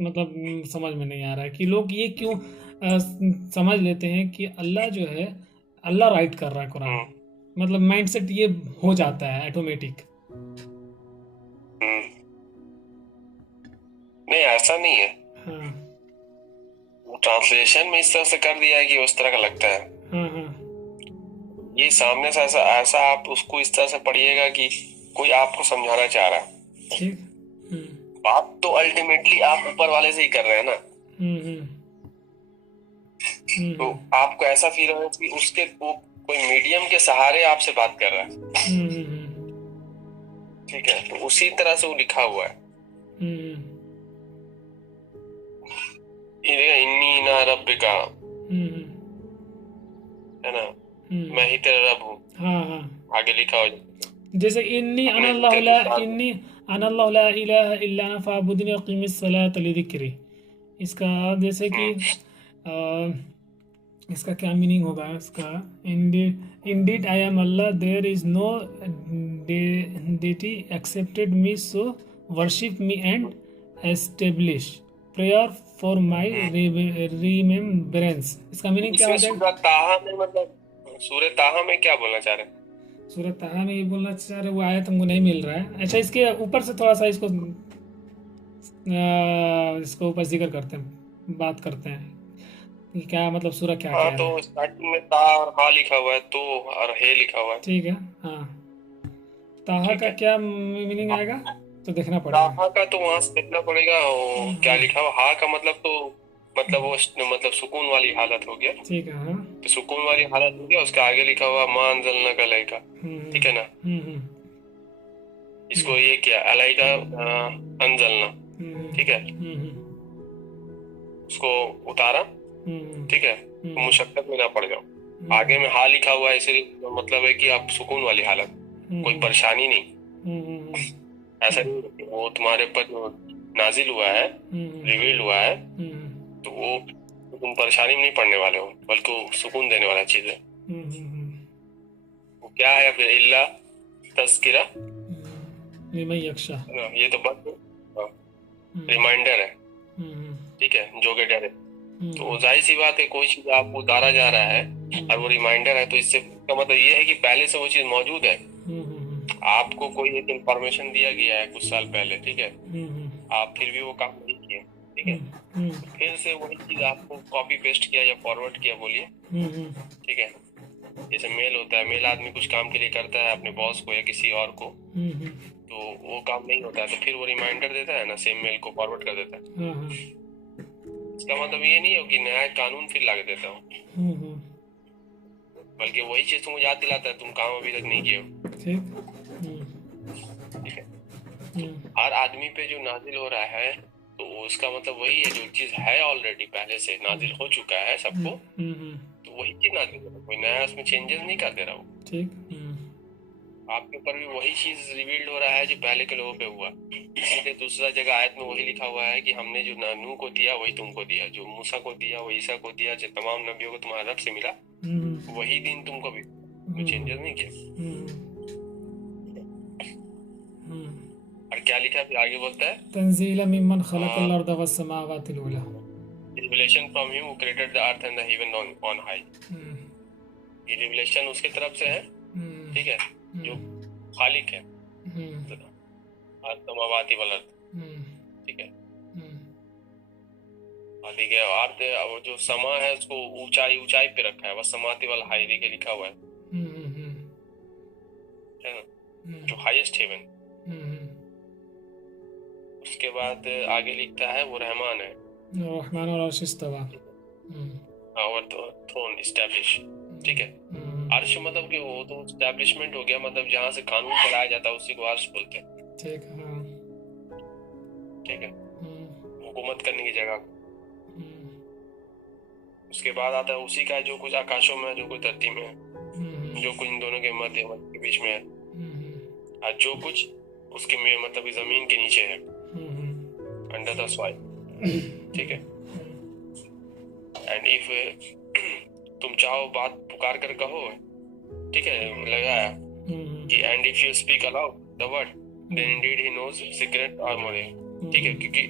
मतलब समझ में नहीं आ रहा है कि लोग ये क्यों समझ लेते हैं कि अल्लाह जो है, अल्लाह राइट कर रहा है कुरान। हम्म। मतलब माइंडसेट ये हो जाता है ऑटोमेटिक। हम्म। नहीं, ऐसा नहीं है। हाँ वो ट्रांसलेशन में इस तरह से कर दिया है कि उस तरह का लगता है। हाँ हाँ। ये सामने से ऐसा ऐसा आप उसको इस तरह से पढ़िएगा कि कोई आपको समझाना चाह रहा है। ठीक। हम्म बात तो अल्टीमेटली आप ऊपर वाले से ही कर रहे हैं ना। हम्म हम्म तो हम्म आपको ऐसा फील होगा कि उसके वो कोई मीडियम के सहारे आपसे बात कर रहा है। हम्म ठीक है, तो उसी तरह से वो लिखा हुआ है। हम्म ये देखा, इन्नी ना रब का, हम्म है ना, हम्म। मैं ही तेरा रब हूँ। हाँ हाँ। आगे लिखा हो, जैसे इन्नी अपने अनल्लाहु ला, तेरे इन्नी अनल्लाहु ला इलाहा इल्ला अना फअबुदनी वक़ीमिस सलात लिज़िक्री। इसका जैसे कि अ, इसका क्या मीनिंग होगा इसका? Indeed indeed I am Allah, there is no deity accepted me, so worship me and establish prayer for my remembrance। इसका मीनिंग क्या इसमें हो जाएगा? सूरह ताहा में, मतलब सूरह ताहा में क्या बोलना चाह रहे हैं? सूरत ताहा में ये बोलना चाह रहे, वो आयत हमको नहीं मिल रहा है। अच्छा, इसके ऊपर से थोड़ा सा इसको ऊपर जिक्र करते हैं, बात करते हैं कि क्या मतलब सूरह क्या हाँ, कह रहा तो है। स्टार्टिंग में ता और हा लिखा हुआ है, तो और हे लिखा हुआ है। ठीक है। हाँ। ताहा ठीक का है। क्या मीनिंग आएगा? तो देखना पड़ेगा। ताहा का तो वहां से देखना पड़ेगा, वो क्या हाँ। लिखा हुआ। हा का मतलब तो मतलब वो मतलब सुकून वाली हालत हो गया। ठीक है। हाँ। तो सुकून वाली हालत हो गया, उसके आगे लिखा हुआ मां अंजलना का लय का। ठीक है ना। हम्म। इसको ये किया अलय का अंजलना। ठीक है, हम्म उसको उतारा। हम्म ठीक है, तो मुशक्कत में ना पड़ जाओ। आगे में हा लिखा हुआ है, इसलिए मतलब है कि आप सुकून वाली हालत, कोई परेशानी नहीं। ऐसा नहीं है कि वो तुम्हारे पर जो नाजिल हुआ है, रिवील्ड हुआ है, तो वो तुम परेशानी में नहीं पड़ने वाले हो, बल्कि वो सुकून देने वाला चीज है। वो क्या है फिर? इल्ला तज़किरा, लिमन यख्शा। है ना, ये तो बस रिमाइंडर है। ठीक है, जो कि डरे। तो जाहिर सी बात है, कोई चीज आपको उतारा जा रहा है और वो रिमाइंडर है, तो इससे का मतलब ये है कि पहले से वो चीज मौजूद है। आपको कोई एक इंफॉर्मेशन दिया गया है कुछ साल पहले, ठीक है, आप फिर भी वो काम नहीं किए। ठीक है, तो फिर से वही चीज आपको कॉपी पेस्ट किया या फॉरवर्ड किया, बोलिए। ठीक है, जैसे मेल होता है, मेल आदमी कुछ काम के लिए करता है अपने बॉस को या किसी और को, तो वो काम नहीं होता है, तो फिर वो रिमाइंडर देता है ना, सेम मेल को फॉरवर्ड कर देता है। इसका मतलब ये नहीं हो कि नया कानून फिर ला देता हूँ, बल्कि वही चीज तुमको याद दिलाता है, तुम काम अभी तक नहीं किए हो। ठीक। ठीक है, हर आदमी पे जो नाजिल हो रहा है, तो उसका मतलब वही है, जो चीज है ऑलरेडी पहले से नाजिल हो चुका है सबको, तो वही चीज नाजिल हो रहा है, कोई नया उसमें चेंजेस नहीं कर दे रहा हूँ। ठीक। आपके ऊपर भी वही चीज रिवील्ड हो रहा है जो पहले के लोगों पे हुआ। इसीलिए दूसरा जगह आयत में वही लिखा हुआ है कि हमने जो नूह को दिया वही तुमको दिया, जो मूसा को दिया, वो ईसा को दिया, जो तमाम नबियों को तुम्हारा रब से मिला, वही दिन तुमको भी, कोई चेंजेस नहीं किया। और क्या लिखा है फिर आगे बोलता है, तंजीला मिम्मन खलक़ल अर्द वस समावातिल उला। Revelation from him who created the earth and the heaven on high. ये रिवलेशन उसके तरफ से है। ठीक है, जो खालिक है अर्थ समावाति वल अर्थ। ठीक है, और देखिए अर्थ और जो समा है उसको ऊंचाई ऊंचाई पे रखा है, वह समाति वाला हाई, देखिए लिखा हुआ है ना, जो हाईएस्ट हेवन। उसके बाद आगे लिखता है वो रहमान है, रहमान और अर्श इस्तवा। और थ्रोन इस्टेब्लिश। ठीक है, अर्श मतलब कि वो तो इस्टेब्लिशमेंट हो गया, मतलब जहाँ से कानून चलाया जाता है उसी को अर्श बोलते हैं। ठीक है। ठीक है, हुकूमत करने की जगह। उसके बाद आता है उसी का जो कुछ आकाशों में है, जो कुछ धरती में है, जो कुछ इन दोनों के मध्य के बीच में है, और जो कुछ उसके में मतलब जमीन के नीचे है, अंडर द सॉइल। ठीक है, एंड इफ तुम चाहो बात पुकार कर कहो, ठीक है, लगाया कि and if you speak aloud the word then indeed he knows secret और मोरे। ठीक है, क्योंकि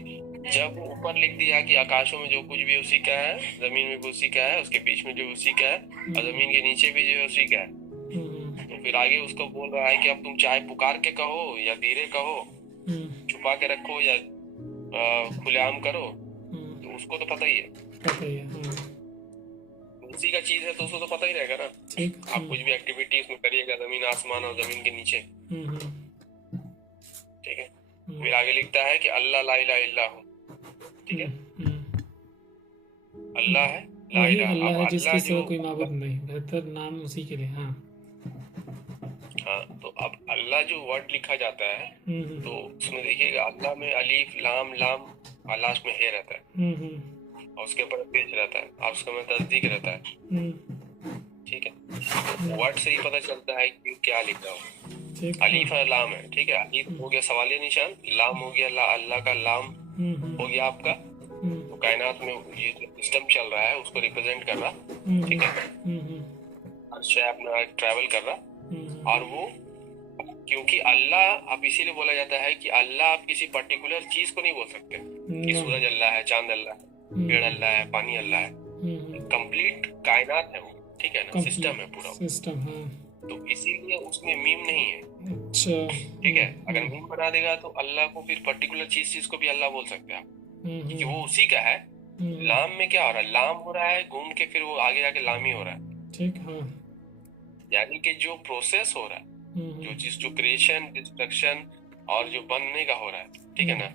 जब ऊपर लिख दिया कि आकाशों में जो कुछ भी उसी का है, जमीन में भी उसी का है, उसके बीच में जो उसी का है और जमीन के नीचे भी जो है उसी का है, तो फिर आगे उसको बोल रहा है कि अब तुम चाहे पुकार के कहो या धीरे कहो, छुपा के रखो या खुलेआम करो, तो उसको तो पता ही है, उसी का चीज है तो उसको तो पता ही रहेगा ना। आप कुछ भी एक्टिविटी उसमें करिएगा, जमीन आसमान और जमीन के नीचे, ठीक है। फिर आगे लिखता है कि अल्लाह ला इलाहा इल्ला हूँ, ठीक है, अल्लाह है, ला इलाहा, अल्लाह है अब जिसके अल्लाह सिवा जो कोई माबूद नहीं, बेहतर नाम उसी के लिए। हाँ हाँ, तो अब अल्लाह जो वर्ड लिखा जाता है तो उसमें देखिएगा अल्लाह में अलीफ लाम लाम लास्ट में हे रहता है और उसके ऊपर पेज रहता है, आप उसका में तस्दीक रहता है, ठीक है। वर्ड से ही पता चलता है कि क्या लिखा हो। अलीफ और लाम है, ठीक है, अलीफ हो गया सवालिया निशान, लाम हो गया अल्लाह का लाम हो गया आपका, तो कायनात में ये जो सिस्टम चल रहा है उसको रिप्रेजेंट कर रहा, ठीक है, हर शय अपना ट्रैवल कर रहा, और वो क्योंकि अल्लाह अब इसीलिए बोला जाता है कि अल्लाह आप किसी पर्टिकुलर चीज को नहीं बोल सकते कि सूरज अल्लाह है, चांद अल्लाह है, पेड़ अल्लाह है, पानी अल्लाह है, कंप्लीट कायनात है वो, ठीक है ना, सिस्टम है पूरा सिस्टम, तो इसीलिए उसमें मीम नहीं है। अच्छा, ठीक है, अगर मीम बना देगा तो अल्लाह को फिर पर्टिकुलर चीज को भी अल्लाह बोल सकते हैं आप, क्योंकि वो उसी का है। लाम में क्या हो रहा है, लाम हो रहा है घूम के फिर वो आगे जाके लामी हो रहा है, ठीक है, यानी कि जो प्रोसेस हो रहा है, जो चीज जो क्रिएशन डिस्ट्रक्शन और जो बनने का हो रहा है, ठीक है ना,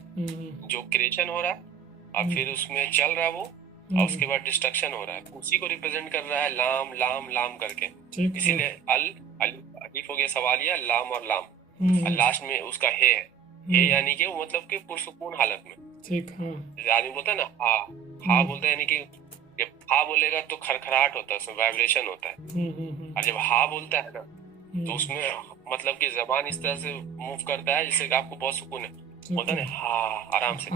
जो क्रिएशन हो रहा है और फिर उसमें चल रहा है वो, और उसके बाद डिस्ट्रक्शन हो रहा है, उसी को रिप्रेजेंट कर रहा है लाम लाम लाम करके, इसीलिए अलिफ हो गया सवालिया, लाम और लाम, और लास्ट में उसका हे है, यानी कि वो मतलब कि पुरसुकून हालत में, ठीक है, जैसे आदमी बोलता है ना हा बोलता है, यानी कि जब हा बोलेगा तो खरखराहट होता है, उसमें वाइब्रेशन होता है, और जब हा बोलता है ना तो उसमें मतलब कि जबान इस तरह से मूव करता है जिससे आपको बहुत सुकून है, बोलता है ना आराम से,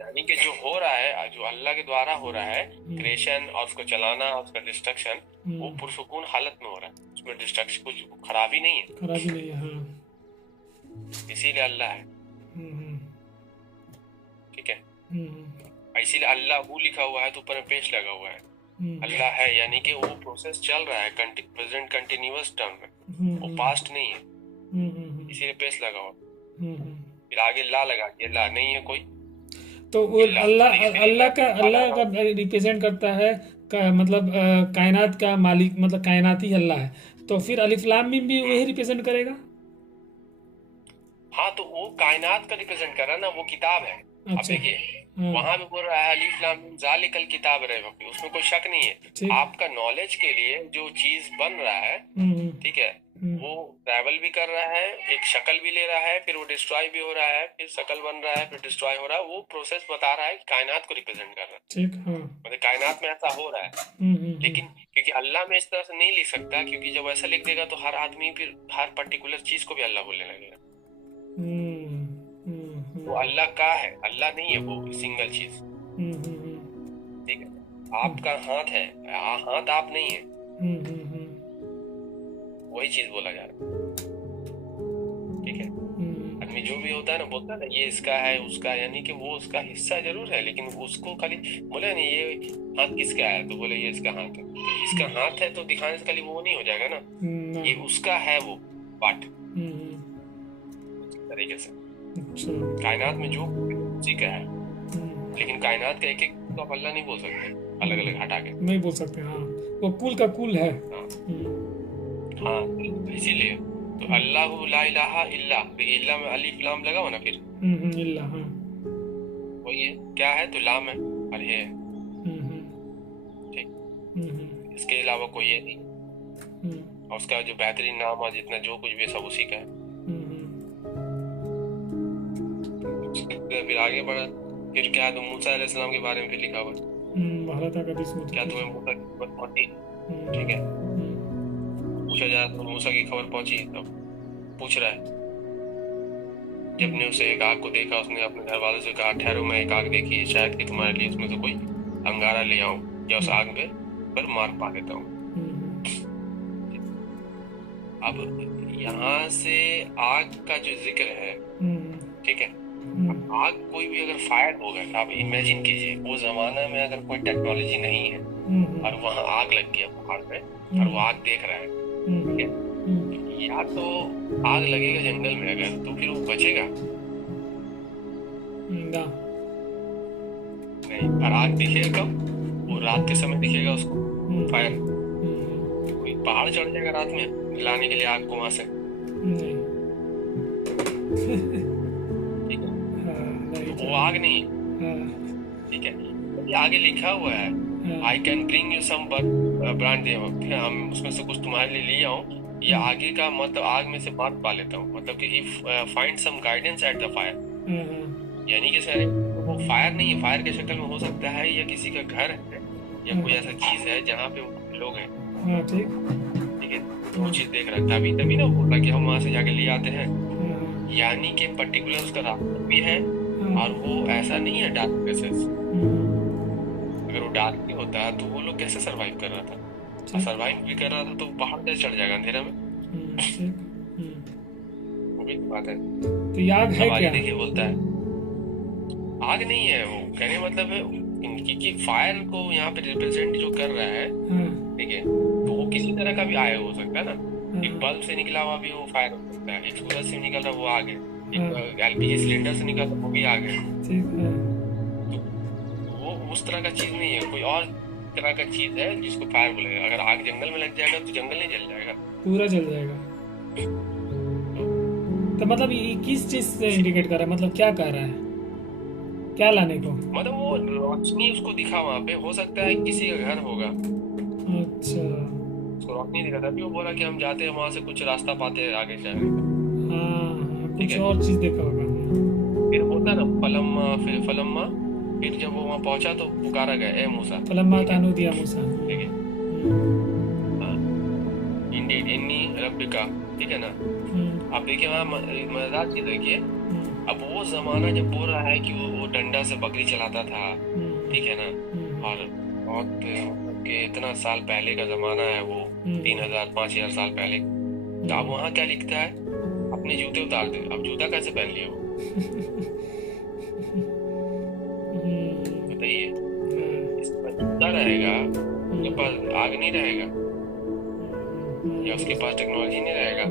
यानी कि जो हो रहा है, जो अल्लाह के द्वारा हो रहा है क्रिएशन और उसको चलाना, उसका डिस्ट्रक्शन, वो पुरसुकून हालत में हो रहा है, उसमें डिस्ट्रक्शन कुछ खराबी नहीं है, इसीलिए अल्लाह है, ठीक है, इसीलिए अल्लाह वो लिखा हुआ है तो ऊपर में पेश लगा हुआ है, अल्लाह है, यानी कि वो प्रोसेस चल रहा है प्रेजेंट कंटिन्यूअस टर्म में, वो पास्ट नहीं है, इसीलिए पेश लगा हुआ, फिर आगे ला लगा दिया, ला नहीं है कोई, तो वो अल्लाह का रिप्रेजेंट करता है मतलब कायनात का मालिक, मतलब कायनाती अल्लाह है, तो फिर अलिफ लाम मीम भी वही रिप्रेजेंट करेगा। हाँ, तो वो कायनात का रिप्रेजेंट कर रहा है ना, वो किताब है। अच्छा। आप देखिए वहां भी बोल रहा है अलिफ लाम मीम ज़ालिकल किताब रहे, उसमें कोई शक नहीं है, आपका नॉलेज के लिए जो चीज बन रहा है, ठीक है, वो ट्रैवल भी कर रहा है, एक शक्ल भी ले रहा है, फिर वो डिस्ट्रॉय भी हो रहा है, फिर शक्ल बन रहा है, फिर डिस्ट्रॉय हो रहा है, वो प्रोसेस बता रहा है कि कायनात को रिप्रेजेंट कर रहा है, ठीक है, मतलब कायनात में ऐसा हो रहा है, लेकिन क्योंकि अल्लाह में इस तरह से नहीं लिख सकता, क्योंकि जब ऐसा लिख देगा तो हर आदमी फिर हर पर्टिकुलर चीज को भी अल्लाह बोलने लगेगा, वो अल्लाह का है, अल्लाह नहीं है वो सिंगल चीज, ठीक है, आपका हाथ है, हाथ आप नहीं है, वही चीज बोला जा रहा है, ठीक है, आदमी जो भी होता है ना, बोलता है ना ये इसका है उसका, यानी कि वो उसका हिस्सा जरूर है, लेकिन उसको खाली बोले नहीं ये हाथ किसका है, तो बोले ये इसका हाथ है, तो इसका हाथ है तो दिखाने से खाली वो नहीं हो जाएगा ना, ये उसका है वो पार्ट, तरीके से कायनात में जो उसी का है, लेकिन कायनात का एक एक तो आप अल्लाह नहीं बोल सकते, अलग अलग हटा के नहीं बोल सकते, हाँ वो कुल का कुल है, हाँ इसीलिए तो अल्लाह ला इलाहा इल्ला, इल्ला में अलिफ लाम लगा हुआ ना, फिर इल्ला, हाँ वो ये क्या है, तो लाम है और ये ठीक, इसके अलावा कोई ये नहीं, और उसका जो बेहतरीन नाम है जितना जो कुछ भी सब उसी का है, फिर आगे बढ़ा, फिर क्या तो मूसा अलैहिस्सलाम के बारे में फिर लिखा हुआ, क्या तुम्हें मूसा की खबर पहुंची, ठीक है, पूछा जाए तो मूसा की खबर पहुंची, तब पूछ रहा है, जब ने उसे एक आग को देखा, उसने अपने घर वालों से कहा ठहरो मैं एक आग देखी है, शायद कि तुम्हारे लिए उसमें से कोई अंगारा ले आऊं या उस आग में पर मार पा देता हूँ। अब यहाँ से आग का जो जिक्र है, ठीक है, आग कोई भी अगर फायर होगा तो आप इमेजिन कीजिए वो जमाना में अगर कोई टेक्नोलॉजी नहीं है और वहां आग लग गया पहाड़ पे और वो आग देख रहा है, ठीक है, या तो आग लगेगा जंगल में अगर तो फिर वो बचेगा नहीं, और आग दिखेगा कब? वो रात के समय दिखेगा उसको फायर। कोई पहाड़ चढ़ जाएगा रात में लाने के लिए आग को वहां से, ठीक है, वो आग नहीं है, ठीक है। ये आगे लिखा हुआ है I can bring you some brand, हम उसमें से कुछ तुम्हारे लिए ले आऊं, या आगे का मतलब आग में से बात पा लेता हूँ, मतलब कि if find some guidance at the fire, यानी कि सर वो फायर नहीं है, फायर के शक्ल में हो सकता है या किसी का घर है या कोई ऐसा चीज है जहाँ पे वो लोग हैं, ठीक है, तो वो चीज देख रहा था अभी, तभी ना बोल रहा कि हम वहां से जाके ले आते हैं, यानी कि पर्टिकुलर उसका रास्ता भी है और वो ऐसा नहीं है डार्क प्लेसेस। अगर वो डार्क नहीं होता तो वो लोग कैसे सरवाइव कर रहा था, सरवाइव भी कर रहा था तो पहाड़ कैसे चढ़ जाएगा अंधेरा में, वो भी बात है। तो ये आग है क्या? देखिए बोलता है आग नहीं है, वो कहने मतलब है इनकी कि फायर को यहाँ पे रिप्रेजेंट जो कर रहा है, ठीक है, तो वो किसी तरह का भी आग हो सकता है ना, एक बल्ब से निकला हुआ भी वो फायर हो सकता है, एक सूरज से निकल रहा वो आग है, एक एलपीजी सिलेंडर से निकल रहा वो भी आग है, तो वो उस तरह का चीज नहीं है, कोई और तरह का चीज है जिसको फायर बोलेगा। अगर आग जंगल में लग जाएगा तो जंगल नहीं जल जाएगा, पूरा जल जाएगा। तो मतलब ये किस चीज से इंडिकेट कर रहा है, मतलब क्या कह रहा है, क्या लाने को? मतलब वो रोशनी उसको दिखा वहाँ पे, हो सकता है किसी का घर होगा, अच्छा, उसको रोशनी दिखा था, वो बोला कि हम जाते हैं वहाँ से कुछ रास्ता पाते हैं आगे जाने का, कुछ और चीज देखा होगा। फिर होता ना फलम्मा, फिर फलम्मा, फिर जब वो वहाँ पहुंचा तो पुकारा गया ए मूसा, फलम्मा तानु दिया मूसा, ठीक है, इंडीड इन्नी रब्बिका, ठीक है ना। अब देखिए वहाँ मजेदार चीज देखिए, अब वो जमाना जब बोल रहा है कि वो डंडा से बकरी चलाता था, ठीक है ना, और बहुत के इतना साल पहले का जमाना है वो, 3000-5000 साल पहले, तो अब वहाँ क्या लिखता है, अपने जूते उतार दे, अब जूता कैसे पहन लिए वो बताइए, इसका जूता रहेगा, उसके पास आग नहीं रहेगा या उसके पास टेक्नोलॉजी नहीं रहेगा,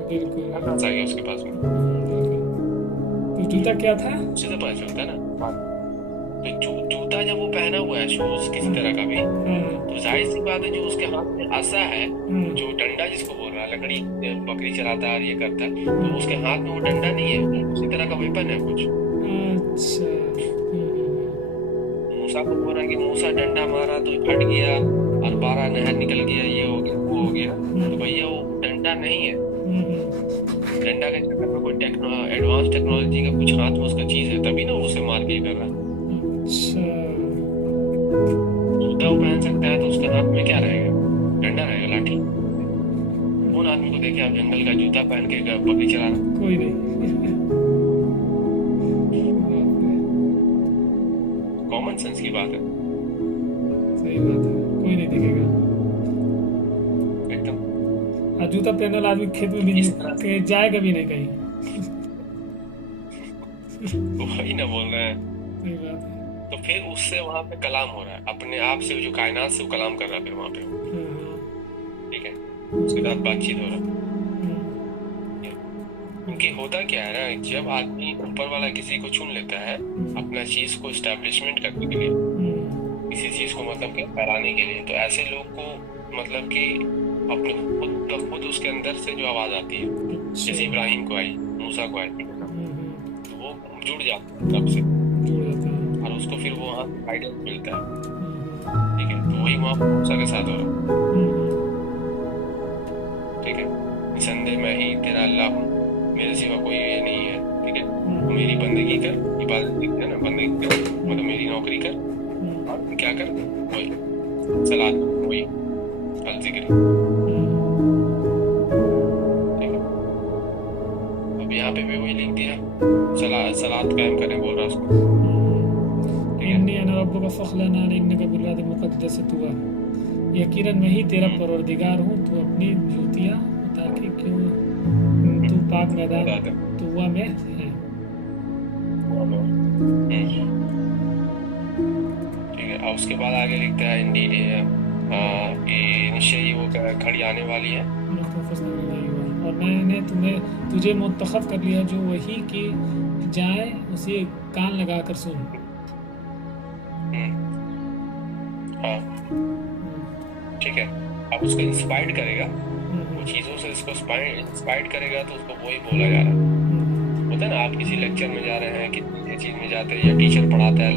क्या चाहिए उसके पास में, तो जूता क्या था उससे तो पता चलता है ना। तो जूता जब वो पहना हुआ है शूज किसी तरह का भी, तो जाहिर सी बात है जो उसके हाथ में आसा है, जो डंडा जिसको बोल रहा है, लकड़ी बकरी चलाता है और ये करता है, तो उसके हाथ में वो डंडा नहीं है, उसी तरह का वेपन है कुछ। अच्छा, मूसा को बोल रहा है कि मूसा डंडा मारा तो फट गया और 12 नहर निकल गया, ये हो गया वो हो गया, तो भैया वो डंडा नहीं है, डंडा के चक्कर में कोई एडवांस टेक्नोलॉजी का कुछ हाथ में उसका चीज है, तभी ना वो उसे मार के कर रहा है। जूता वो पहन सकता है तो उसके हाथ में क्या रहेगा, डंडा रहेगा, लाठी। कौन आदमी को देखे आप जंगल का जूता पहन के बकरी चला रहा, कोई नहीं। कॉमन सेंस की बात है, सही बात है, कोई नहीं देखेगा एकदम। जूता पहने वाला आदमी खेत में भी जाएगा भी नहीं कहीं। वही ना बोल रहे हैं, सही बात है। तो फिर उससे वहां पे कलाम हो रहा है अपने आप से, जो कायनात से वो कलाम कर रहा है फिर वहां पे, ठीक है, उसके साथ बातचीत हो रहा है। क्योंकि होता क्या है ना, जब आदमी ऊपर वाला किसी को चुन लेता है अपना चीज को एस्टेब्लिशमेंट करने के लिए, किसी चीज को मतलब कि फैलाने के लिए, तो ऐसे लोग को मतलब कि अपने खुद उसके अंदर से जो आवाज आती है, जैसे इब्राहिम को आई, मूसा को आई, तो वो जुड़ जाता है तब से, और उसको फिर वो वहाँ गाइडेंस मिलता है, ठीक है, तो वही वहाँ मूसा के साथ हो रहा है, ठीक है, निसंदेह मैं ही तेरा अल्लाह हूँ, मेरे सिवा कोई ये नहीं है, ठीक है, तो मेरी बंदगी कर, इबादत है ना, बंदगी कर मतलब मेरी नौकरी कर, और क्या कर, वही सलात, वही अल जिक्र, ठीक है। अब यहाँ पे भी वही लिख दिया, सलात कायम करें बोल रहा उसको, इन्नी अना रब्बुका फखलना इन्नका बिल वादिल मुक़द्दस तुवा, यकीनन मैं ही तेरा परवरदिगार हूँ, तू अपनी जूतियाँ उतार के क्यों, तू पाक मैदान तुवा में है। ठीक है, और उसके बाद आगे लिखता है इंडीड कि निश्चय ही वो घड़ी आने वाली है। और मैंने तुझे मुंतखब कर लिया जो वही की जाए उसे कान लगा कर सुन। हाँ ठीक है, अब उसको इंस्पायर्ड करेगा, वो चीज़ों से इसको इंस्पायर्ड करेगा तो उसको वही बोला जा रहा है। होता है ना, आप किसी लेक्चर में जा रहे हैं, किसी चीज़ में जाते हैं, या टीचर पढ़ाता है,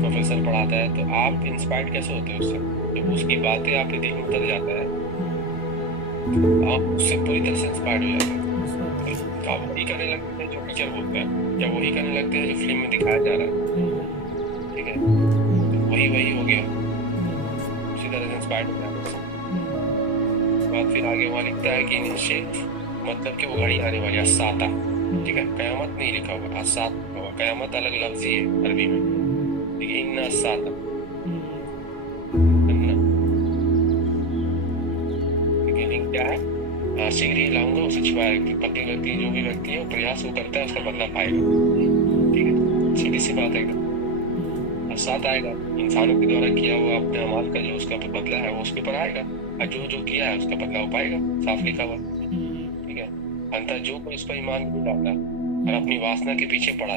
प्रोफेसर पढ़ाता है, तो आप इंस्पायर्ड कैसे होते हैं उससे? जब उसकी बातें आपके दिल में उतर जाता है, आप उससे पूरी तरह से इंस्पायर्ड हो जाते हैं, तो आप वही करने लगते हैं जो टीचर बोलता है, या वही करने लगते हैं जो फिल्म में दिखाया जा रहा है। ठीक है, तो वही हो गया, उसी तरह से इंस्पायर्ड हो जाता है। बाद फिर आगे वहाँ लिखता है कि निश्चय, मतलब कि वो घड़ी आने वाली है, साता। ठीक है, कयामत नहीं लिखा हुआ, सात लिखा हुआ। कयामत अलग लफ्ज ही है अरबी में, ठीक है, इन्ना साता, क्या है, सिगरी लाऊंगा उसे छिपाए। पति व्यक्ति, जो भी व्यक्ति है वो प्रयास वो करता है, उसका बदला पाएगा। ठीक है, सीधी सी बात है एकदम। और साथ आएगा इंसानों के द्वारा किया हुआ अपने अमाल का जो उसका बदला है वो उसके ऊपर आएगा, और जो किया है उसका बदला वो पाएगा, साफ लिखा हुआ। ठीक है, अंतर जो कोई इस पर ईमान नहीं लाता और अपनी वासना के पीछे पड़ा,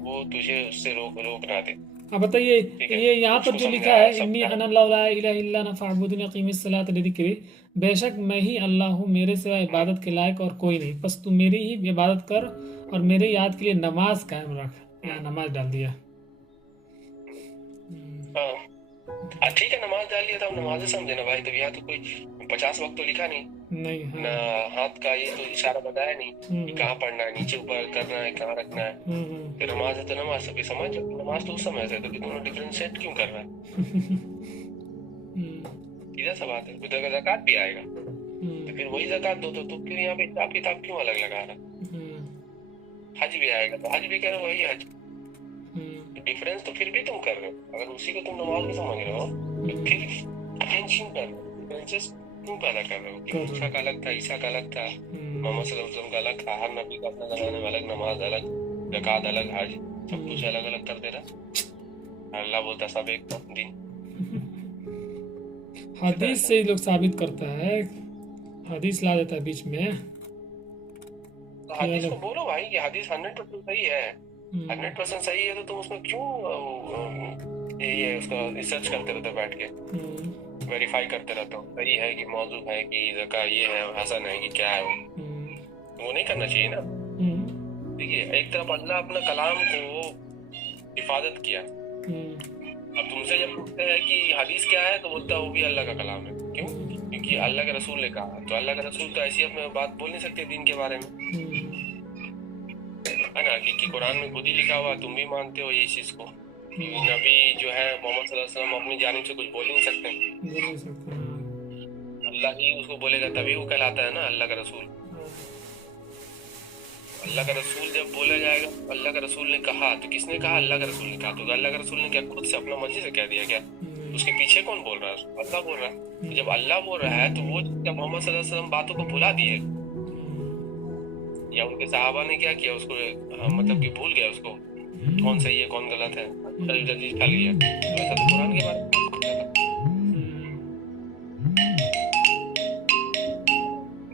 वो तुझे उससे रोक ना दे। अब बताइए, ये यहाँ पर जो लिखा है, इन्नी अना ला इलाहा इल्ला अना फअबुदनी अक़ीमिस सलात लिज़िक्री, बेशक मैं ही अल्लाह हूँ, मेरे सिवा इबादत के लायक और कोई नहीं, बस तू मेरी ही इबादत कर और मेरे याद के लिए नमाज कायम रख। यहाँ नमाज डाल दिया। हाँ ठीक है, नमाज डाल लिया था, नमाज समझे ना भाई। तो यहाँ तो कोई 50 वक्त तो लिखा नहीं हाँ। ना, हाथ का ये तो इशारा बताया नहीं कि कहाँ पढ़ना है, नीचे ऊपर करना है, कहाँ रखना है। फिर नमाज है तो नमाज सभी समझ, नमाज तो उस समय से, तो दोनों डिफरेंशिएट क्यों कर रहा है? सीधा सा बात है। फिर ज़कात भी आएगा तो फिर वही ज़कात दो, तो फिर यहाँ पे हिसाब किताब क्यों अलग लगा रहा? हज भी आएगा तो हज भी कह रहे हो, वही हज। डिफरेंस तो फिर भी तुम कर रहे हो, अगर उसी को तुम नमाज में समझ रहे हो तो फिर टेंशन कर रहे हो, डिफरेंसेस क्यों पैदा कर रहे हो? कि मूसा का अलग था, ईसा का अलग था, मोहम्मद सल्लल्लाहु अलैहि वसल्लम का अलग था, हर नबी का अपने ज़माने में अलग नमाज, अलग ज़कात, अलग हज, सब कुछ अलग अलग कर दे रहा। अल्लाह बोलता सब एक दिन। हदीस से लोग साबित करता है, हदीस ला देता है बीच में। तो हदीस को बोलो भाई कि हदीस 100% सही है, 100% सही है, तो तुम उसमें क्यों ये उसका रिसर्च करते रहते हो, बैठ के वेरीफाई करते रहते हो, सही है कि मौजू है कि ज़का ये है, हसन है कि क्या है, वो नहीं करना चाहिए ना। देखिए, एक तरफ अल्लाह अपना कलाम को हिफाजत किया, अब तुमसे जब पूछते हैं कि हदीस क्या है तो बोलता है वो भी अल्लाह का कलाम है। क्यों? क्योंकि अल्लाह के रसूल ने कहा, तो अल्लाह का रसूल तो ऐसी अपने बात बोल नहीं सकते दीन के बारे में, है ना? कि कुरान में खुद ही लिखा हुआ, तुम भी मानते हो ये चीज को, नबी जो है मोहम्मद सल्लल्लाहु अलैहि वसल्लम अपनी जानिब से कुछ बोल ही नहीं सकते, अल्लाह ही उसको बोलेगा तभी वो कहलाता है ना अल्लाह का रसूल। अल्लाह का रसूल जब बोला जाएगा, अल्लाह का रसूल ने कहा, तो किसने कहा? अल्लाह का रसूल ने कहा। तो अल्लाह का रसूल ने क्या खुद से अपना मर्जी से कह दिया क्या? उसके पीछे कौन बोल रहा है? अल्लाह बोल रहा है। जब अल्लाह बोल रहा है तो वो जब मोहम्मद सल्लल्लाहु अलैहि वसल्लम बातों को भुला दिए, या उनके सहाबा ने क्या किया, उसको मतलब कि भूल गया उसको, कौन सही है कौन गलत है, जल्दी फैल गया। तो ऐसा तो कुरान के बारे में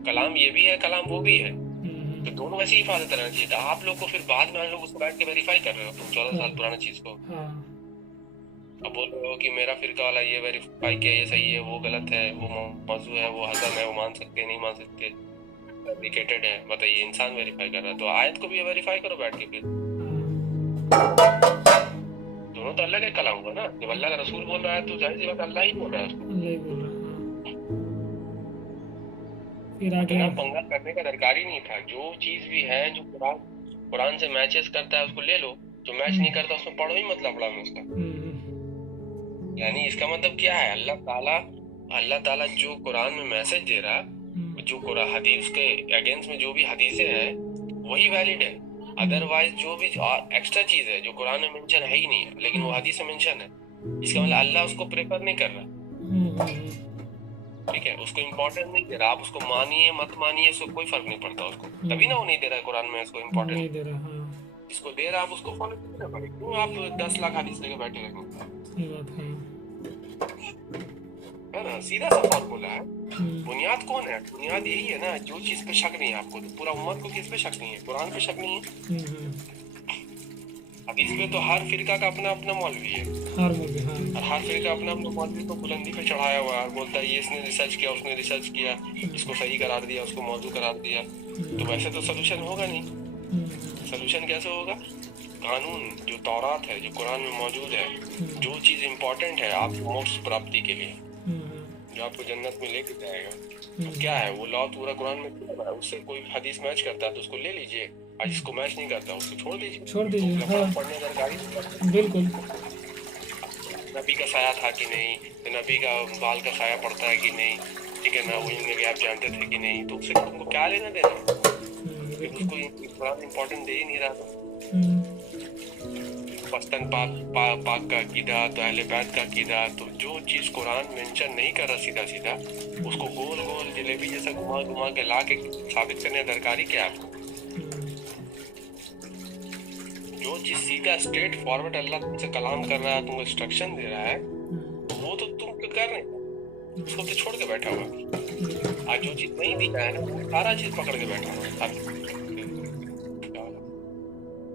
कलाम ये भी है, कलाम वो भी है, तो दोनों ऐसी हिफाजत रहना चाहिए था। आप लोग को फिर बाद में लोग उसको बैठ के वेरीफाई कर रहे हो, तुम 14 साल पुराना चीज को अब बोल रहे हो कि मेरा फिरका वाला ये वेरीफाई किया, ये सही है, वो गलत है, वो मौजू है, वो हसन है, वो मान सकते नहीं मान सकते, फैब्रिकेटेड है। बताइए, इंसान वेरीफाई कर रहा है, तो आयत को भी वेरीफाई करो बैठ के। फिर दोनों तो अल्लाह का कलाम हुआ ना। जब अल्लाह का रसूल बोल रहा है तो जाहिर सी बात अल्लाह ही बोल रहा है उसको, फिर आगे पंगा करने का दरकार ही नहीं था। जो चीज भी है जो कुरान से मैचेस करता है उसको ले लो, जो मैच नहीं करता उसमें पढ़ो ही मत लफड़ा में उसका। यानी इसका मतलब क्या है? अल्लाह ताला जो कुरान में मैसेज दे रहा, जो कुरान हदीस के अगेंस्ट में जो भी हदीसें हैं वही वैलिड है। अदरवाइज जो भी एक्स्ट्रा चीज है जो कुरान में मेंशन है ही नहीं, लेकिन वो हदीस में मेंशन है, इसका मतलब अल्लाह उसको प्रेफर नहीं कर रहा। ठीक है, उसको इम्पोर्टेंस नहीं दे रहा। आप उसको मानिए मत मानिए, उसको कोई फर्क नहीं पड़ता उसको, तभी ना वो नहीं दे रहा है कुरान में उसको इम्पोर्टेंस नहीं दे रहा। जिसको दे रहा है आप उसको फॉलो करना पड़ेगा। क्यों आप 10 लाख हदीस लेके बैठे रहेंगे? सही बात है ना, सीधा सा फॉर्मूला है। बुनियाद कौन है? बुनियाद यही है ना, जो चीज पे शक नहीं है आपको, तो पूरा उम्मत को किस पे शक नहीं है? कुरान पे शक नहीं है। हदीस पे तो हर फिरका का अपना अपना मौलवी है, और हर फिरका अपना अपना मौलवी को बुलंदी पे चढ़ाया हुआ है, बोलता है ये इसने रिसर्च किया, उसने रिसर्च किया, इसको सही करार दिया, उसको मौजू करार दिया। तो वैसे तो सोल्यूशन होगा नहीं। सोल्यूशन कैसे होगा? कानून जो तौरात है, जो कुरान में मौजूद है, जो चीज इम्पोर्टेंट है आपकी मोक्ष प्राप्ति के लिए, जो आपको जन्नत में लेके जाएगा, तो क्या है वो लॉ पूरा कुरान में दिया है। उससे कोई हदीस मैच करता है तो उसको ले लीजिए, और जिसको मैच नहीं करता उसको छोड़ दीजिए। तो हाँ, पढ़ने दरकारी बिल्कुल। नबी का साया था कि नहीं, तो नबी का बाल का साया पड़ता है कि नहीं, ठीक है ना, वो इनके गैप जानते थे कि नहीं, तो उससे तुमको क्या लेना देना? उसको कुरान इम्पोर्टेंट दे ही नहीं रहा था। बस्तन पाक का अकीदा, तो अहले बैत का अकीदा, तो जो चीज कुरान मेंशन नहीं कर रहा सीधा सीधा, उसको गोल गोल जलेबी जैसा घुमा घुमा के ला के साबित करने दरकारी क्या आपको? जो चीज सीधा स्ट्रेट फॉरवर्ड अल्लाह तुमसे कलाम कर रहा है, तुमको इंस्ट्रक्शन दे रहा है, वो तो तुम कर रहे हो, उसको तो छोड़ के बैठा हुआ। आज जो चीज नहीं दिखा है ना, वो सारा चीज पकड़ के बैठा हुआ।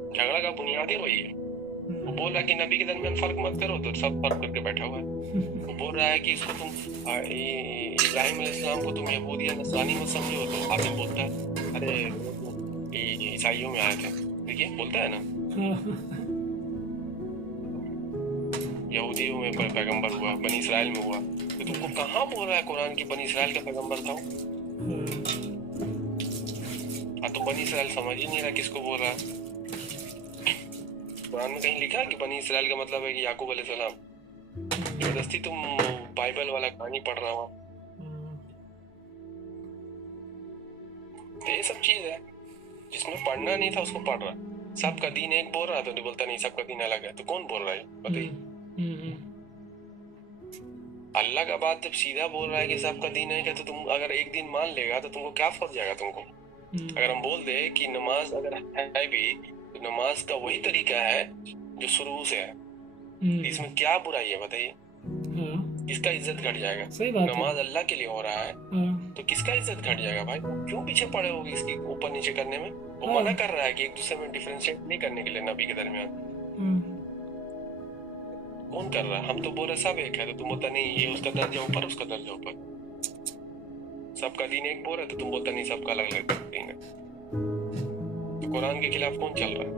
झगड़ा का बुनियाद ही वही है। वो बोल रहा है कि नबी के दरमियान फर्क मत करो, तो सब फर्क करके बैठा हुआ है। वो बोल रहा है कि इसको तुम इब्राहिम अलैहिस्सलाम को तुम यहूदी या नसरानी मत समझो, तो आदमी बोलता है अरे ईसाइयों में आए थे, देखिए बोलता है ना यहूदियों में पैगंबर हुआ, बनी इसराइल में हुआ, तो तुमको कहाँ बोल रहा है कुरान की बनी इसराइल का पैगंबर था? तो बनी इसराइल समझ ही नहीं रहा किसको बोल रहा है। कुरान में कहीं लिखा है कि बनी इसराइल का मतलब है कि याकूब अलैहिस्सलाम? जबरदस्ती तुम बाइबल वाला कहानी पढ़ रहा हो। तो ये सब चीज है, जिसमें पढ़ना नहीं था उसको पढ़ रहा। सबका दीन एक बोल रहा, तो नहीं बोलता नहीं सबका दीन अलग है। तो कौन बोल रहा है बताइए? अल्लाह का बात जब सीधा बोल रहा है कि सबका दीन एक है, तो तुम अगर एक दिन मान लेगा तो तुमको क्या फर्क जाएगा? तुमको अगर हम बोल दे कि नमाज अगर है भी, तो नमाज का वही तरीका है जो शुरू से है, इसमें क्या बुराई है बताइए? किसका इज्जत घट जाएगा? नमाज अल्लाह के लिए हो रहा है, तो किसका इज्जत घट जाएगा भाई? क्यों पीछे पड़े होगे इसकी ऊपर नीचे करने में? वो मना कर रहा है कि एक दूसरे में डिफरेंशिएट नहीं करने के लिए नबी के दरमियान। कौन कर रहा है? हम तो बोल रहे सब एक है, तो तुम बोलता नहीं ये उसका दर्जा ऊपर, उसका दर्जा ऊपर। सबका दीन एक बोल रहा है, तो तुम बोलता नहीं सबका अलग अलग दीन है। तो कुरान के खिलाफ कौन चल रहा है?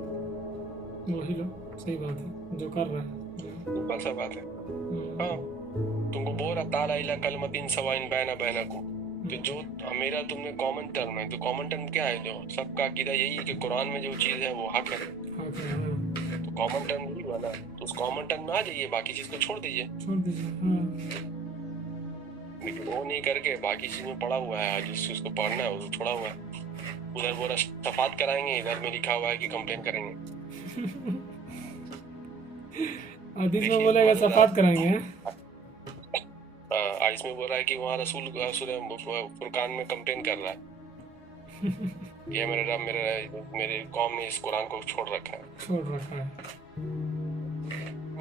वही लोग। सही बात है जो कर रहा है, सिंपल सा बात है। हाँ, तुमको बोल रहा ताला इला कलमतिन सवाइन बैना बैनकुम, तो जो मेरा तुमने कॉमन टर्म है, तो कॉमन टर्म क्या है? जो सबका अकीदा यही है कि कुरान में जो चीज है वो हक है, तो कॉमन टर्म यही हुआ ना। तो उस कॉमन टर्म में आ जाइए, बाकी चीज को छोड़ दीजिए। लेकिन वो नहीं करके बाकी चीज में पड़ा हुआ है, जिस चीज को पढ़ना है वो छोड़ा हुआ है। उधर बोला शफात कराएंगे, इधर में लिखा हुआ है कि कंप्लेन करेंगे। हदीस में बोलेगा शफात कराएंगे, इसमें बोल रहा है कि वहाँ रसूल फुरकान में कंप्लेन कर रहा है ये मेरे रब मेरे कौम ने इस कुरान को छोड़ रखा है।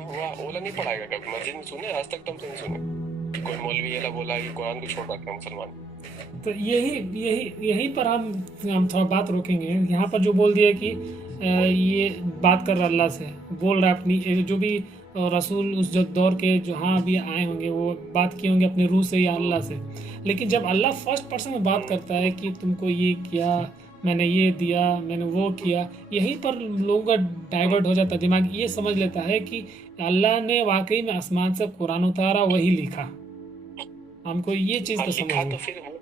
वाह, ओला नहीं पढ़ाएगा कभी मस्जिद में? सुने आज तक? तुम नहीं सुने कोई मौलवी ऐसा बोला कि कुरान को छोड़ रखा है मुसलमान? तो यही पर हम थोड़ा बात रोकेंगे। यहाँ पर जो बोल दिया कि ये बात कर रहा अल्लाह से, बोल रहा अपनी जो भी रसूल उस जो दौर के जहाँ भी आए होंगे वो बात किए होंगे अपने रूह से या अल्लाह से। लेकिन जब अल्लाह फर्स्ट पर्सन में बात करता है कि तुमको ये किया, मैंने ये दिया, मैंने वो किया, यहीं पर लोगों का डाइवर्ट हो जाता है दिमाग। ये समझ लेता है कि अल्लाह ने वाकई में आसमान से कुरान उतारा, वही लिखा। हमको ये चीज़ तो समझ तो फिर वो